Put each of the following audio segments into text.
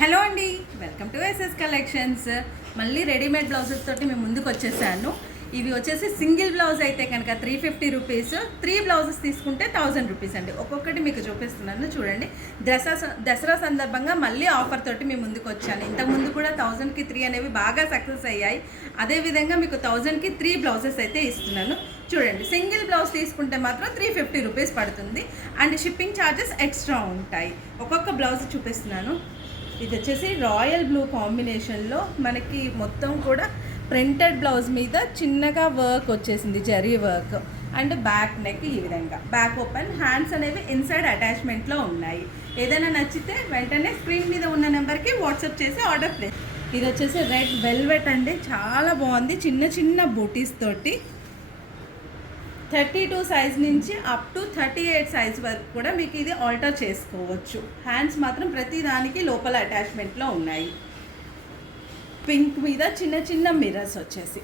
Hello అండి, welcome to SS collections. మళ్ళీ readymade blouses తోటి మేము ముందుకు వచ్చేసాను. ఇవి వచ్చేసి సింగిల్ బ్లౌజ్ అయితే కనుక 350 రూపీస్, 3 బ్లౌజెస్ తీసుకుంటే 1000 రూపీస్ అండి. ఒక్కొక్కటి మీకు చూపిస్తున్నాను చూడండి. దసరా సందర్భంగా మళ్ళీ ఆఫర్ తోటి మేము ముందుకు వచ్చాను. ఇంతకుముందు కూడా 1000కి 3 అనేవి బాగా సక్సెస్ అయ్యాయి. అదేవిధంగా మీకు 1000కి 3 బ్లౌజెస్ అయితే ఇస్తున్నాను. చూడండి, సింగిల్ బ్లౌజ్ తీసుకుంటే మాత్రం 350 రూపీస్ పడుతుంది అండ్ షిప్పింగ్ ఛార్జెస్ ఎక్స్ట్రా ఉంటాయి. ఒక్కొక్క బ్లౌజ్ చూపిస్తున్నాను. ఇది వచ్చేసి రాయల్ బ్లూ కాంబినేషన్లో మనకి మొత్తం కూడా ప్రింటెడ్ బ్లౌజ్ మీద చిన్నగా వర్క్ వచ్చేసింది, zari work and back neck ఈ విధంగా, బ్యాక్ ఓపెన్, హ్యాండ్స్ అనేవి ఇన్సైడ్ అటాచ్మెంట్లో ఉన్నాయి. ఏదైనా నచ్చితే వెంటనే స్క్రీన్ మీద ఉన్న నెంబర్కి వాట్సాప్ చేసి ఆర్డర్ ప్లేస్. ఇది వచ్చేసి రెడ్ వెల్వెట్ అండి, చాలా బాగుంది. చిన్న చిన్న బూటీస్ తోటి 32 సైజ్ నుంచి అప్ టు 38 సైజ్ వరకు కూడా మీకు ఇది ఆల్టర్ చేసుకోవచ్చు. హ్యాండ్స్ మాత్రం ప్రతి దానికి లోపల అటాచ్మెంట్లో ఉన్నాయి. పింక్ మీద చిన్న చిన్న మిర్రర్స్ వచ్చేసి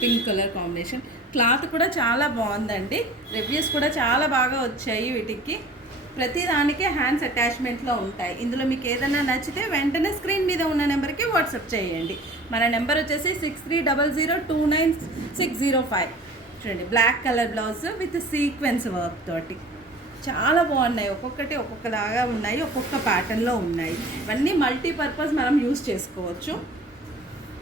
పింక్ కలర్ కాంబినేషన్. క్లాత్ కూడా చాలా బాగుందండి. రివ్యూస్ కూడా చాలా బాగా వచ్చాయి. వీటికి ప్రతి దానికి హ్యాండ్స్ అటాచ్మెంట్లో ఉంటాయి. ఇందులో మీకు ఏదైనా నచ్చితే వెంటనే స్క్రీన్ మీద ఉన్న నెంబర్కి వాట్సాప్ చేయండి. మన నెంబర్ వచ్చేసి 6300296605. చూడండి, black colour blouse with sequence work తోటి చాలా బాగున్నాయి. ఒక్కొక్కటి ఒక్కొక్కలాగా ఉన్నాయి, ఒక్కొక్క ప్యాటర్న్లో ఉన్నాయి. ఇవన్నీ మల్టీపర్పస్ మనం యూస్ చేసుకోవచ్చు.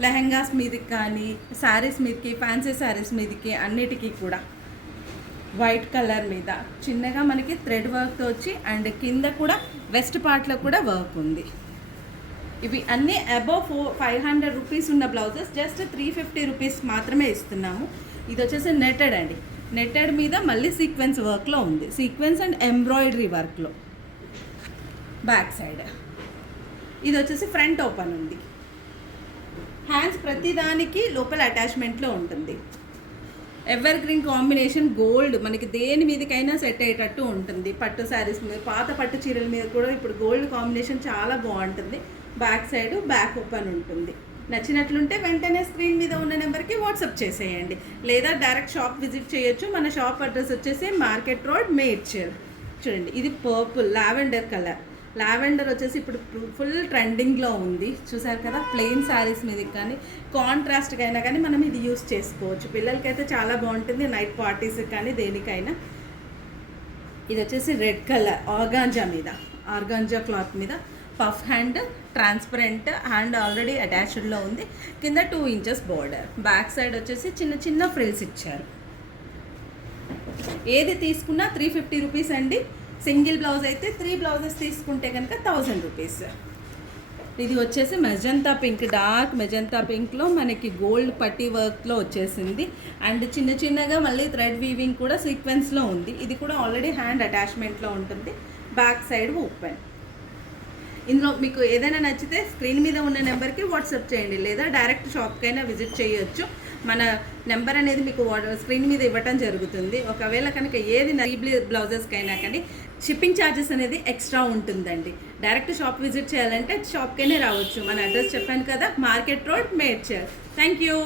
లెహెంగాస్ మీదకి కానీ, శారీస్ మీదకి, ఫ్యాన్సీ శారీస్ మీదకి, అన్నిటికీ కూడా. వైట్ కలర్ మీద చిన్నగా మనకి థ్రెడ్ వర్క్తో వచ్చి అండ్ కింద కూడా వెస్ట్ పార్ట్లో కూడా వర్క్ ఉంది. ఇవి అన్నీ అబవ్ 500 రూపీస్ ఉన్న బ్లౌజెస్ జస్ట్ 350 రూపీస్ మాత్రమే ఇస్తున్నాము. ఇది వచ్చేసి నెట్టెడ్ అండి. నెట్టెడ్ మీద మళ్ళీ సీక్వెన్స్ వర్క్లో ఉంది, సీక్వెన్స్ అండ్ ఎంబ్రాయిడరీ వర్క్లో. బ్యాక్ సైడ్ ఇది వచ్చేసి ఫ్రంట్ ఓపెన్ ఉంది. హ్యాండ్స్ ప్రతి దానికి లోపల అటాచ్మెంట్లో ఉంటుంది. ఎవర్ గ్రీన్ కాంబినేషన్, గోల్డ్ మనకి దేని మీదకైనా సెట్ అయ్యేటట్టు ఉంటుంది. పట్టు శారీస్ మీద, పాత పట్టు చీరల మీద కూడా ఇప్పుడు గోల్డ్ కాంబినేషన్ చాలా బాగుంటుంది. బ్యాక్ సైడ్ బ్యాక్ ఓపెన్ ఉంటుంది. నచ్చినట్లుంటే వెంటనే స్క్రీన్ మీద ఉన్న నెంబర్కి వాట్సాప్ చేసేయండి, లేదా డైరెక్ట్ షాప్ విజిట్ చేయొచ్చు. మన షాప్ అడ్రస్ వచ్చేసి మార్కెట్ రోడ్, మేడ్చల్. చూడండి, ఇది పర్పుల్ లావెండర్ కలర్. లావెండర్ వచ్చేసి ఇప్పుడు ఫుల్ ట్రెండింగ్లో ఉంది. చూసారు కదా, ప్లెయిన్ శారీస్ మీదకి కానీ, కాంట్రాస్ట్గా అయినా కానీ మనం ఇది యూస్ చేసుకోవచ్చు. పిల్లలకైతే చాలా బాగుంటుంది, నైట్ పార్టీస్కి కానీ దేనికైనా. ఇది వచ్చేసి రెడ్ కలర్ ఆర్గాంజా మీద, ఆర్గాంజా క్లాత్ మీద puff hand, transparent hand already అటాచ్డ్లో ఉంది. కింద 2 ఇంచెస్ బోర్డర్. బ్యాక్ సైడ్ వచ్చేసి చిన్న చిన్న ఫ్రిల్స్ ఇచ్చారు. ఏది తీసుకున్నా 350 రూపీస్ అండి. సింగిల్ బ్లౌజ్ అయితే 3 బ్లౌజెస్ తీసుకుంటే కనుక 1000 రూపీస్. ఇది వచ్చేసి మెజంతా పింక్, డార్క్ మెజంతా పింక్లో మనకి గోల్డ్ పట్టీ వర్క్లో వచ్చేసింది అండ్ చిన్న చిన్నగా మళ్ళీ థ్రెడ్ వీవింగ్ కూడా సీక్వెన్స్లో ఉంది. ఇది కూడా ఆల్రెడీ హ్యాండ్ అటాచ్మెంట్లో ఉంటుంది. Back side open. ఇందులో మీకు ఏదైనా నచ్చితే స్క్రీన్ మీద ఉన్న నెంబర్కి వాట్సాప్ చేయండి, లేదా డైరెక్ట్ షాప్కైనా విజిట్ చేయొచ్చు. మన నెంబర్ అనేది మీకు స్క్రీన్ మీద ఇవ్వటం జరుగుతుంది. ఒకవేళ కనుక ఏది బ్లౌజెస్కైనా కానీ షిప్పింగ్ ఛార్జెస్ అనేది ఎక్స్ట్రా ఉంటుందండి. డైరెక్ట్ షాప్ విజిట్ చేయాలంటే షాప్కైనా రావచ్చు. మన అడ్రస్ చెప్పాను కదా, market road, Medchal. Thank you.